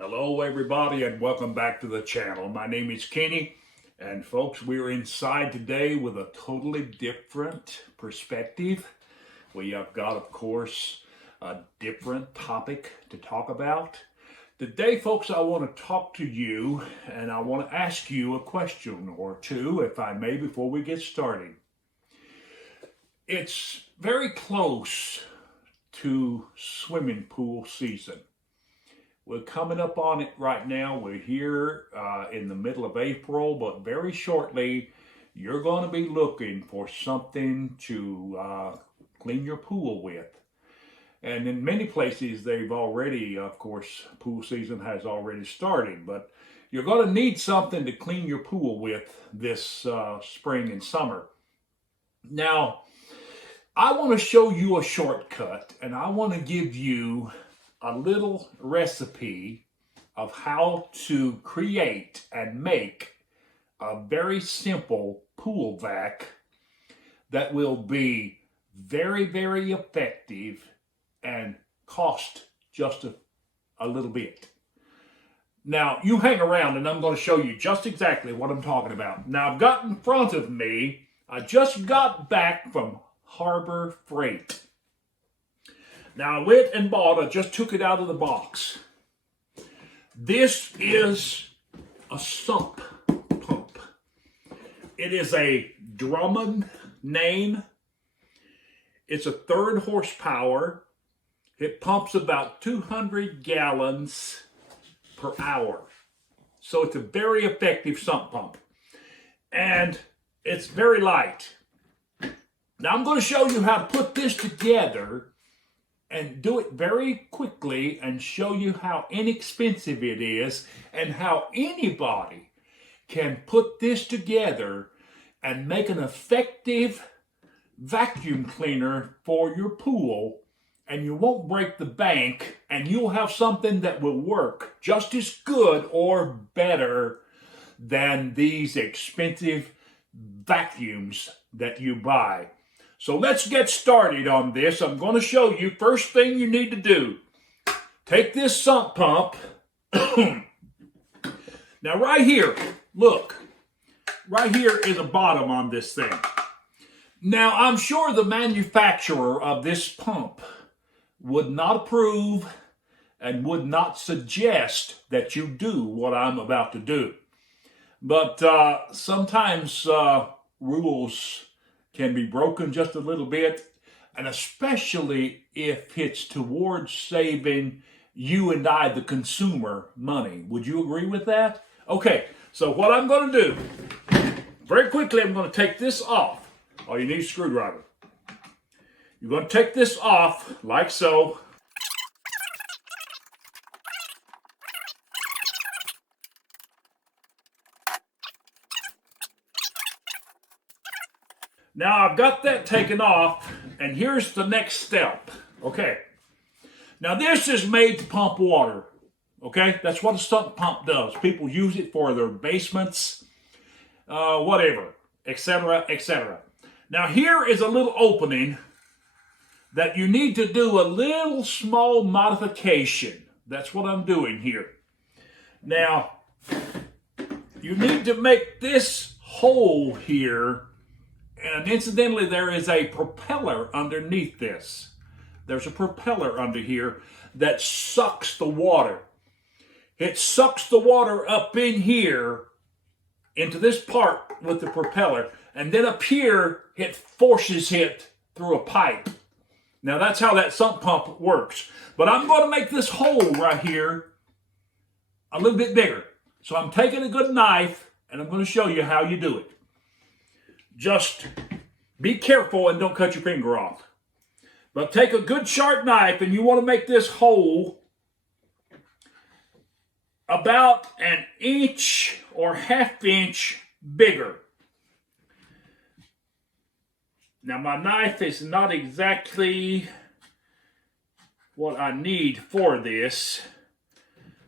Hello, everybody, and welcome back to the channel. My name is Kenny, and folks, we're inside today with a totally different perspective. We have got, of course, a different topic to talk about. Today, folks, I want to talk to you, and I want to ask you a question or two, if I may, before we get started. It's very close to swimming pool season. We're coming up on it right now. We're here in the middle of April, but very shortly, you're going to be looking for something to clean your pool with. And in many places, they've already, of course, pool season has already started, but you're going to need something to clean your pool with this spring and summer. Now, I want to show you a shortcut, and I want to give you a little recipe of how to create and make a very simple pool vac that will be very, very effective and cost just a little bit. Now, you hang around and I'm going to show you just exactly what I'm talking about. Now, I've got in front of me, I just got back from Harbor Freight. Now, I went and I just took it out of the box. This is a sump pump. It is a Drummond name. It's a 3rd horsepower. It pumps about 200 gallons per hour. So it's a very effective sump pump. And it's very light. Now, I'm going to show you how to put this together and do it very quickly and show you how inexpensive it is and how anybody can put this together and make an effective vacuum cleaner for your pool, and you won't break the bank, and you'll have something that will work just as good or better than these expensive vacuums that you buy. So let's get started on this. I'm going to show you, first thing you need to do, take this sump pump. Now right here, look, right here is a bottom on this thing. Now I'm sure the manufacturer of this pump would not approve and would not suggest that you do what I'm about to do. But sometimes rules can be broken just a little bit, and especially if it's towards saving you and I, the consumer, money. Would you agree with that? Okay, so what I'm going to do, very quickly, I'm going to take this off. Oh, you need a screwdriver. You're going to take this off like so. Now I've got that taken off, and here's the next step. Okay. Now this is made to pump water. Okay, that's what a sump pump does. People use it for their basements, whatever, etc., etc. Now here is a little opening that you need to do a little small modification. That's what I'm doing here. Now, you need to make this hole here. And incidentally, there is a propeller underneath this. There's a propeller under here that sucks the water. It sucks the water up in here into this part with the propeller. And then up here, it forces it through a pipe. Now, that's how that sump pump works. But I'm going to make this hole right here a little bit bigger. So I'm taking a good knife, and I'm going to show you how you do it. Just be careful and don't cut your finger off. But take a good sharp knife, and you want to make this hole about an inch or ½ inch bigger. Now my knife is not exactly what I need for this,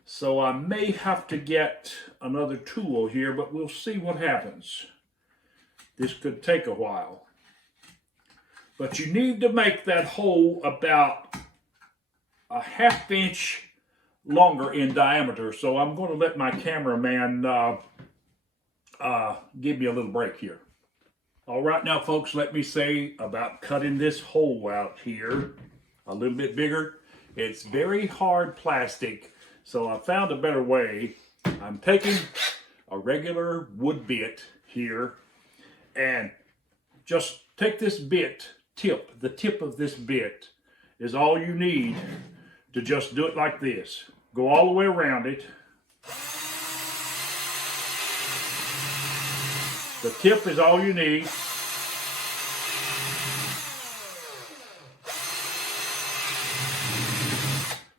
so I may have to get another tool here, but we'll see what happens. This could take a while. But you need to make that hole about a ½ inch longer in diameter. So I'm going to let my cameraman give me a little break here. All right, now folks, let me say about cutting this hole out here a little bit bigger. It's very hard plastic, so I found a better way. I'm taking a regular wood bit here and just take this bit, the tip of this bit is all you need to just do it like this. Go all the way around it. The tip is all you need.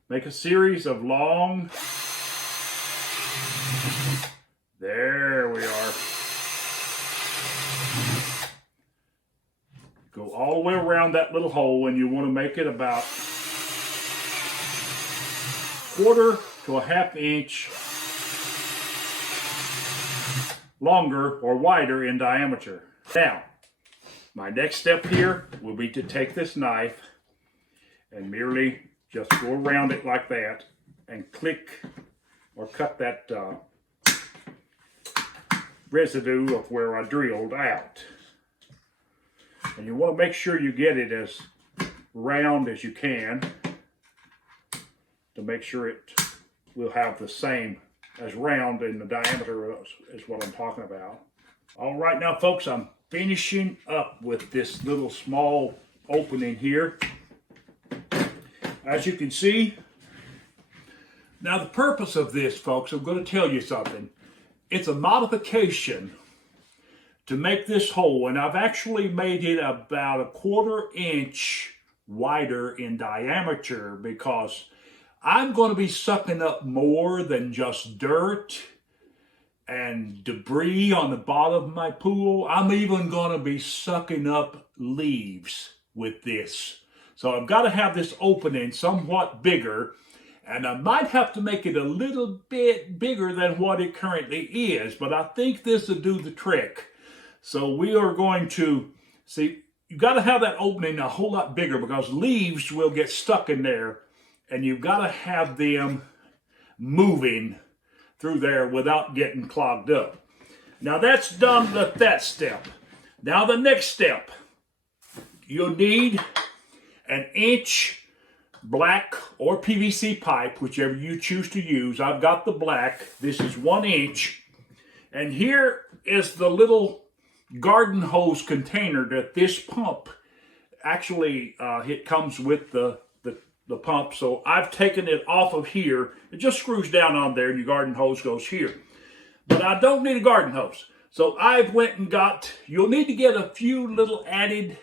Make a series of long, there we are. Go all the way around that little hole, and you want to make it about 1/4 to a 1/2 inch longer or wider in diameter. Now, my next step here will be to take this knife and merely just go around it like that and click or cut that residue of where I drilled out. And you want to make sure you get it as round as you can to make sure it will have the same as round in the diameter as what I'm talking about. All right, now folks, I'm finishing up with this little small opening here. As you can see, now the purpose of this, folks, I'm going to tell you something. It's a modification to make this hole, and I've actually made it about 1/4 inch wider in diameter because I'm going to be sucking up more than just dirt and debris on the bottom of my pool. I'm even going to be sucking up leaves with this. So I've got to have this opening somewhat bigger, and I might have to make it a little bit bigger than what it currently is, but I think this will do the trick. So we are going to, see, you've got to have that opening a whole lot bigger because leaves will get stuck in there, and you've got to have them moving through there without getting clogged up. Now that's done with that step. Now the next step, you'll need an inch black or PVC pipe, whichever you choose to use. I've got the black. This is 1 inch. And here is the little garden hose container that this pump, actually it comes with the pump. So I've taken it off of here. It just screws down on there and your garden hose goes here. But I don't need a garden hose. So I've went and got, you'll need to get a few little added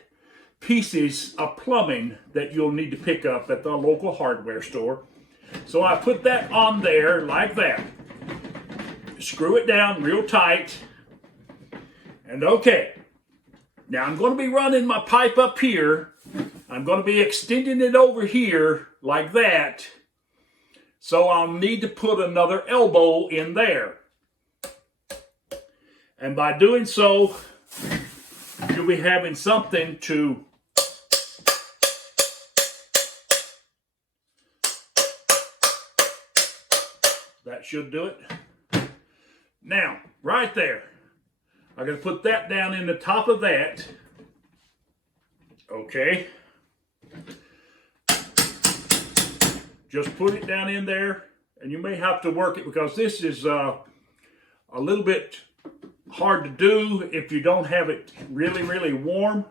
pieces of plumbing that you'll need to pick up at the local hardware store. So I put that on there like that. Screw it down real tight. And okay, now I'm going to be running my pipe up here. I'm going to be extending it over here like that. So I'll need to put another elbow in there. And by doing so, you'll be having something to that should do it. Now, right there, I'm going to put that down in the top of that. Okay. Just put it down in there, and you may have to work it because this is a little bit hard to do if you don't have it really, really warm.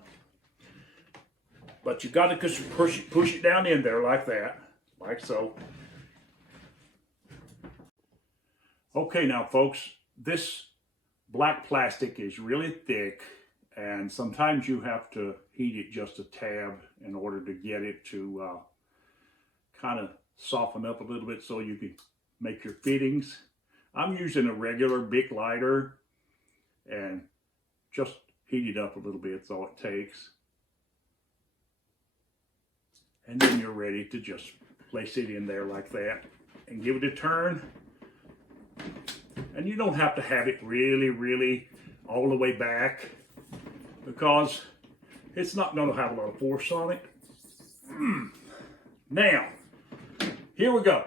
But you got to just push it down in there like that, like so. Okay, now folks, this black plastic is really thick, and sometimes you have to heat it just a tad in order to get it to kind of soften up a little bit so you can make your fittings. I'm using a regular Bic lighter and just heat it up a little bit, that's all it takes. And then you're ready to just place it in there like that and give it a turn. And you don't have to have it really, really all the way back because it's not going to have a lot of force on it. Now, here we go.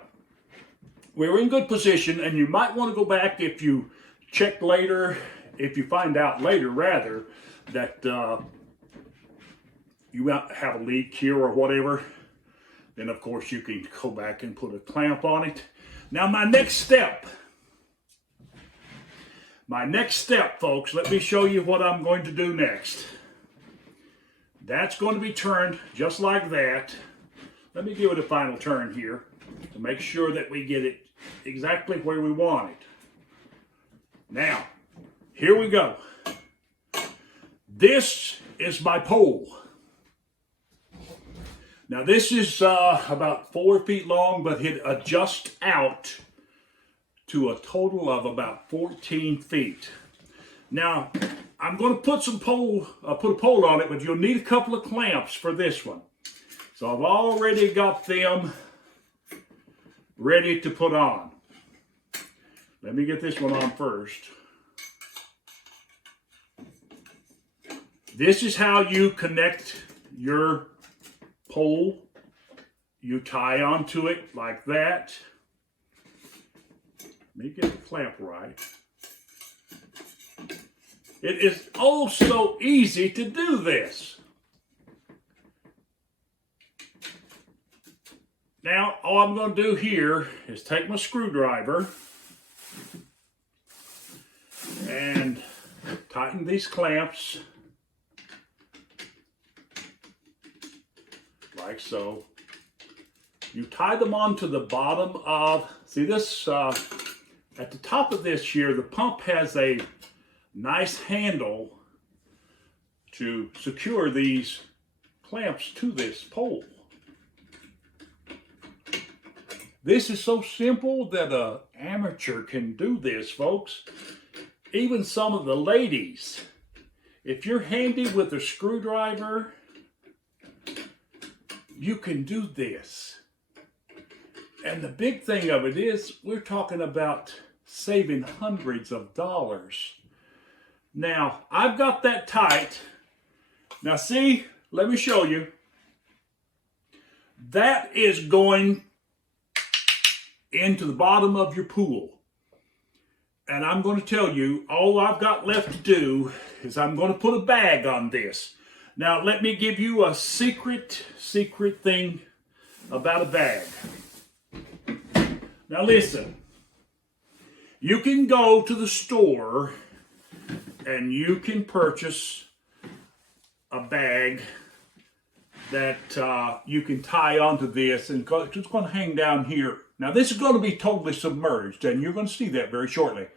we're in good position, and you might want to go back if you check later, if you find out later rather, that you might have a leak here or whatever. Then of course you can go back and put a clamp on it. Now my next step, folks, let me show you what I'm going to do next. That's going to be turned just like that. Let me give it a final turn here to make sure that we get it exactly where we want it. Now, here we go. This is my pole. Now this is about 4 feet long, but it adjusts out to a total of about 14 feet. Now, I'm going to put a pole on it, but you'll need a couple of clamps for this one. So I've already got them ready to put on. Let me get this one on first. This is how you connect your pole. You tie onto it like that. Let me get the clamp right. It is oh so easy to do this. Now, all I'm going to do here is take my screwdriver and tighten these clamps like so. You tie them onto the bottom of, see this, at the top of this here, the pump has a nice handle to secure these clamps to this pole. This is so simple that an amateur can do this, folks. Even some of the ladies, if you're handy with a screwdriver, you can do this. And the big thing of it is, we're talking about saving hundreds of dollars. Now, I've got that tight. Now see, let me show you. That is going into the bottom of your pool. And I'm going to tell you, all I've got left to do is I'm going to put a bag on this. Now, let me give you a secret thing about a bag. Now listen, you can go to the store and you can purchase a bag that you can tie onto this, and it's going to hang down here. Now this is going to be totally submerged, and you're going to see that very shortly.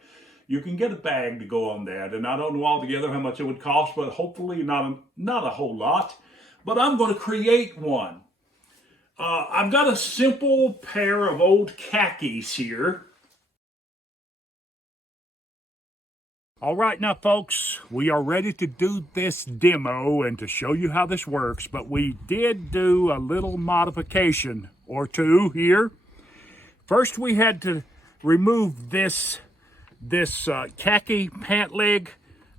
You can get a bag to go on that, and I don't know altogether how much it would cost, but hopefully not a whole lot. But I'm going to create one. I've got a simple pair of old khakis here. All right, now folks, we are ready to do this demo and to show you how this works, but we did do a little modification or two here. First, we had to remove this khaki pant leg.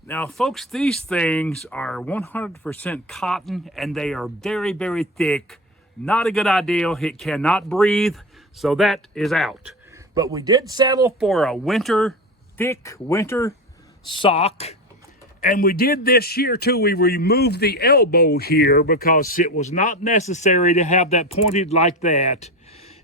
Now, folks, these things are 100% cotton, and they are very, very thick. Not a good idea. It cannot breathe, so that is out. But we did settle for a thick winter sock. And we did this year too. We removed the elbow here because it was not necessary to have that pointed like that.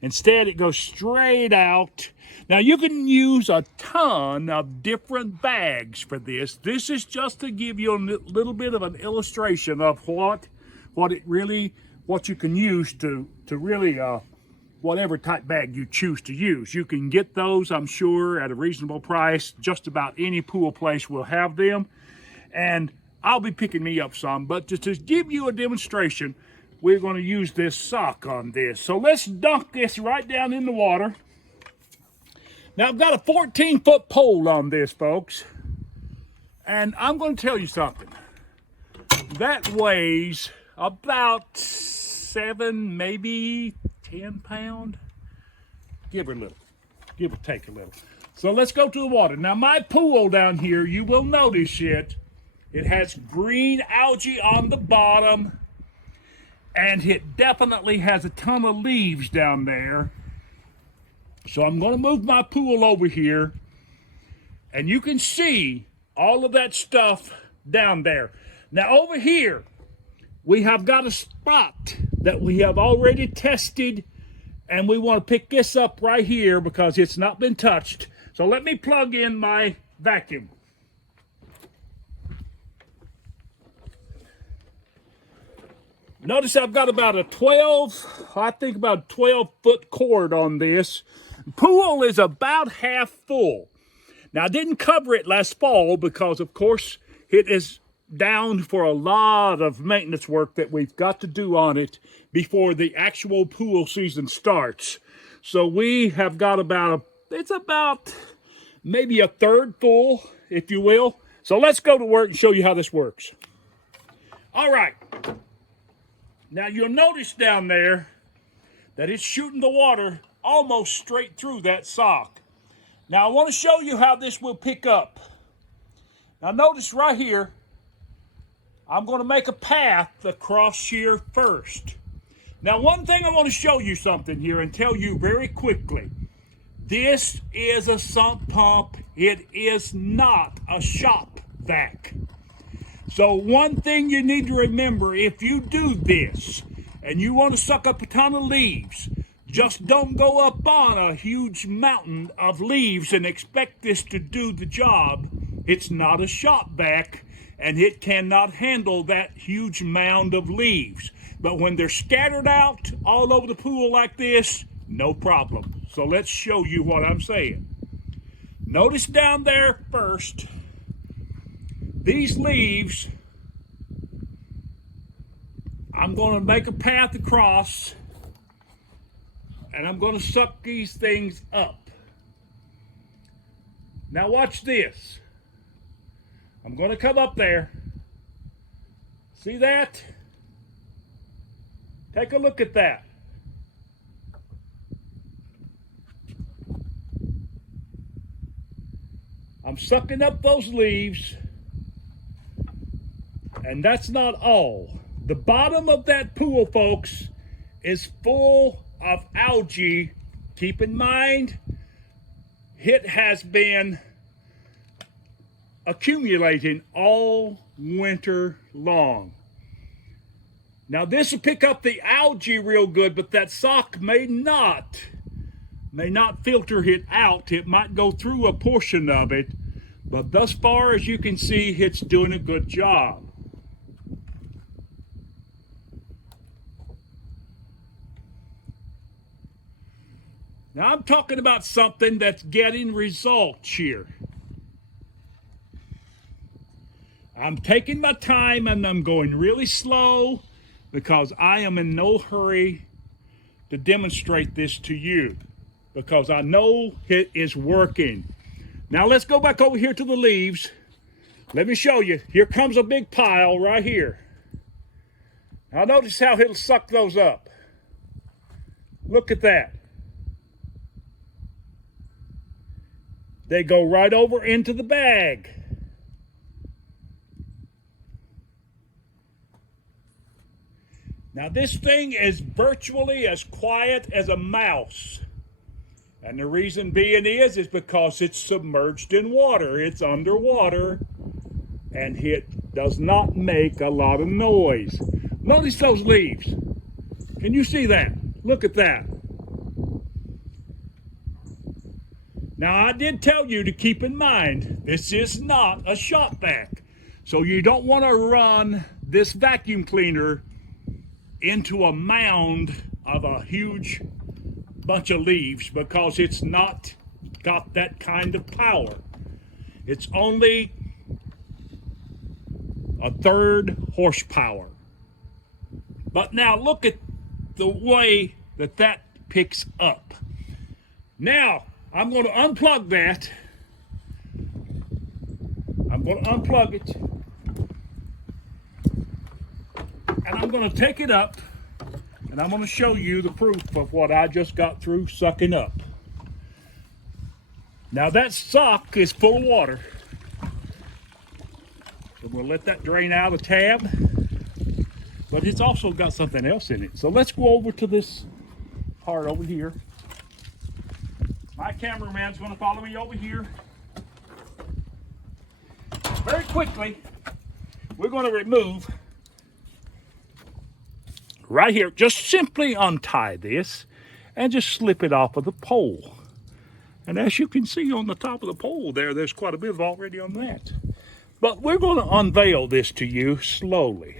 Instead, it goes straight out. Now, you can use a ton of different bags for this. This is just to give you a little bit of an illustration of what you can use to really whatever type bag you choose to use. You can get those, I'm sure, at a reasonable price. Just about any pool place will have them. And I'll be picking me up some, but just to give you a demonstration, we're going to use this sock on this. So let's dunk this right down in the water. Now, I've got a 14-foot pole on this, folks. And I'm going to tell you something. That weighs about 7, maybe 10 pounds. Give or take a little. So let's go to the water. Now, my pool down here, you will notice it has green algae on the bottom, and it definitely has a ton of leaves down there. So I'm going to move my pool over here, and you can see all of that stuff down there. Now over here, we have got a spot that we have already tested, and we want to pick this up right here because it's not been touched. So let me plug in my vacuum. Notice I've got about a 12-foot cord on this. Pool is about half full. Now, I didn't cover it last fall because, of course, it is down for a lot of maintenance work that we've got to do on it before the actual pool season starts. So we have got it's about maybe a third full, if you will. So let's go to work and show you how this works. All right. Now you'll notice down there that it's shooting the water almost straight through that sock. Now I want to show you how this will pick up. Now notice right here, I'm going to make a path across here first. Now one thing I want to show you something here and tell you very quickly. This is a sump pump. It is not a shop vac. So one thing you need to remember, if you do this and you want to suck up a ton of leaves, just don't go up on a huge mountain of leaves and expect this to do the job. It's not a shop vac, and it cannot handle that huge mound of leaves. But when they're scattered out all over the pool like this, no problem. So let's show you what I'm saying. Notice down there first, these leaves, I'm going to make a path across, and I'm going to suck these things up. Now watch this. I'm going to come up there. See that? Take a look at that. I'm sucking up those leaves, and that's not all. The bottom of that pool, folks, is full of algae. Keep in mind, it has been accumulating all winter long. Now this will pick up the algae real good, but that sock may not filter it out. It might go through a portion of it, but thus far as you can see, it's doing a good job. Now I'm talking about something that's getting results here. I'm taking my time and I'm going really slow because I am in no hurry to demonstrate this to you because I know it is working. Now let's go back over here to the leaves. Let me show you. Here comes a big pile right here. Now notice how it'll suck those up. Look at that. They go right over into the bag. Now this thing is virtually as quiet as a mouse. And the reason being is because it's submerged in water. It's underwater, and it does not make a lot of noise. Notice those leaves. Can you see that? Look at that. Now, I did tell you to keep in mind, this is not a shop vac. So you don't want to run this vacuum cleaner into a mound of a huge bunch of leaves because it's not got that kind of power. It's only a third horsepower. But now look at the way that picks up. Now, I'm going to unplug that. I'm going to unplug it. And I'm going to take it up. And I'm going to show you the proof of what I just got through sucking up. Now that sock is full of water. So we'll let that drain out of the tab. But it's also got something else in it. So let's go over to this part over here. My cameraman's going to follow me over here. Very quickly, we're going to remove right here. Just simply untie this and just slip it off of the pole. And as you can see on the top of the pole there's quite a bit already on that. But we're going to unveil this to you slowly.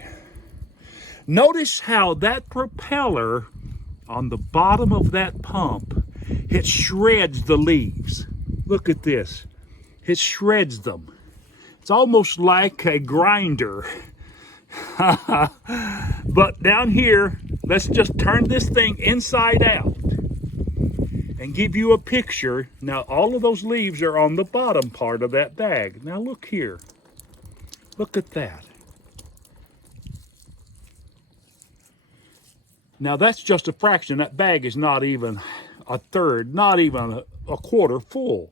Notice how that propeller on the bottom of that pump, it shreds the leaves. Look at this. It shreds them. It's almost like a grinder. But down here, let's just turn this thing inside out and give you a picture. Now, all of those leaves are on the bottom part of that bag. Now, look here. Look at that. Now, that's just a fraction. That bag is not even a third, not even a quarter full.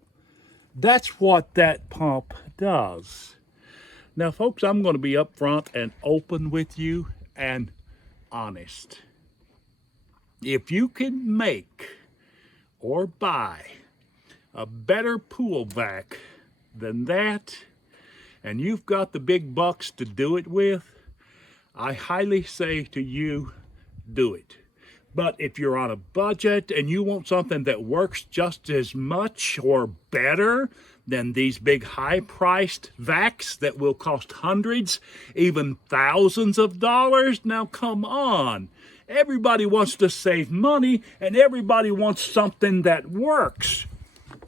That's what that pump does. Now, folks, I'm going to be upfront and open with you and honest. If you can make or buy a better pool vac than that, and you've got the big bucks to do it with, I highly say to you, do it. But if you're on a budget and you want something that works just as much or better than these big high-priced vacs that will cost hundreds, even thousands of dollars, now come on. Everybody wants to save money and everybody wants something that works.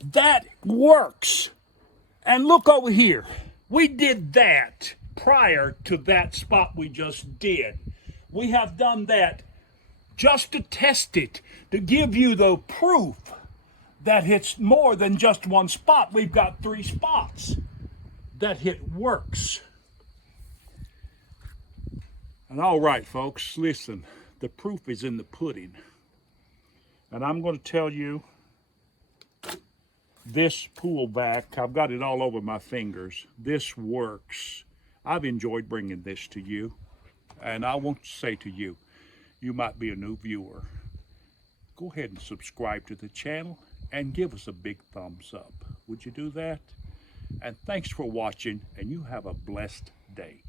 That works. And look over here. We did that prior to that spot we just did. We have done that just to test it, to give you the proof that it's more than just one spot. We've got 3 spots that it works. And all right, folks, listen, the proof is in the pudding. And I'm going to tell you, this pool vac, I've got it all over my fingers. This works. I've enjoyed bringing this to you. And I want to say to you, you might be a new viewer. Go ahead and subscribe to the channel and give us a big thumbs up. Would you do that? And thanks for watching, and you have a blessed day.